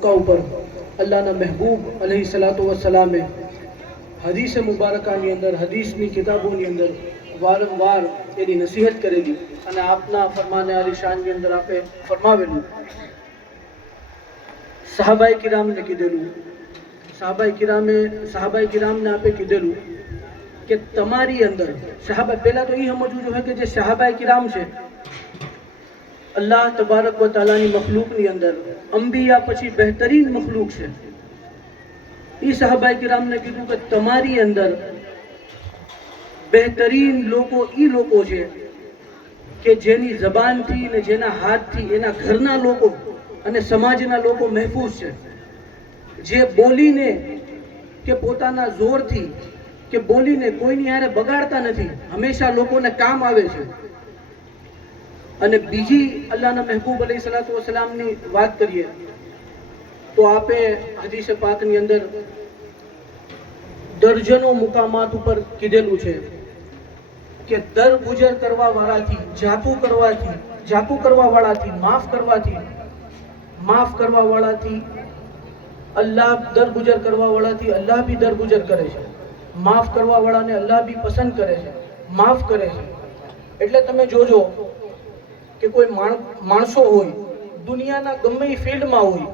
का ऊपर अल्लाह ना महबूब अलैहिस्सलातु वस्सलामे हदीस मुबारकानी अंदर हदीसनी किताबोनी अंदर वारंवार एनी नसीहत करेली અને આપના ફરમાને આલી શાનની અંદર આપે ફરમાવેલું સહાબાઈ કિરામને કીધેલું સહાબાઈ કિરામને આપે કીધેલું કે તમારી અંદર સહાબા પહેલા તો એ સમજવું જોઈએ કે જે સહાબાઈ કિરામ છે અલ્લાહ તબારક વ તઆલાની મખલૂકની અંદર અંબિયા પછી બહેતરીન મખલૂક છે એ સહાબાઈ કિરામને કીધું કે તમારી અંદર બહેતરીન લોકો એ લોકો છે કે જેની જબાનથી ને જેના હાથથી એના ઘરના લોકો અને સમાજના લોકો મહેફૂઝ છે જે બોલીને કે પોતાના જોરથી કે બોલીને કોઈની હારે બગાડતા નથી હંમેશા લોકોને કામ આવે છે અને બીજી અલ્લાહના મહેબૂબ अलैहिस्सलातु वस्सलामની વાત કરીએ તો આપે હદીસ પાકની અંદર દર્જનો મુકામાત ઉપર કીધેલું છે કે દર ગુજર કરવા વાળાથી જાપુ કરવા વાળાથી માફ કરવા વાળાથી અલ્લાહ દર ગુજર કરવા વાળાથી અલ્લાહ બી દર ગુજર કરે છે માફ કરવા વાળાને અલ્લાહ બી પસંદ કરે છે માફ કરે છે એટલે તમે જોજો કે કોઈ માણસો હોય દુનિયાના ગમે એ ફિલ્ડમાં હોય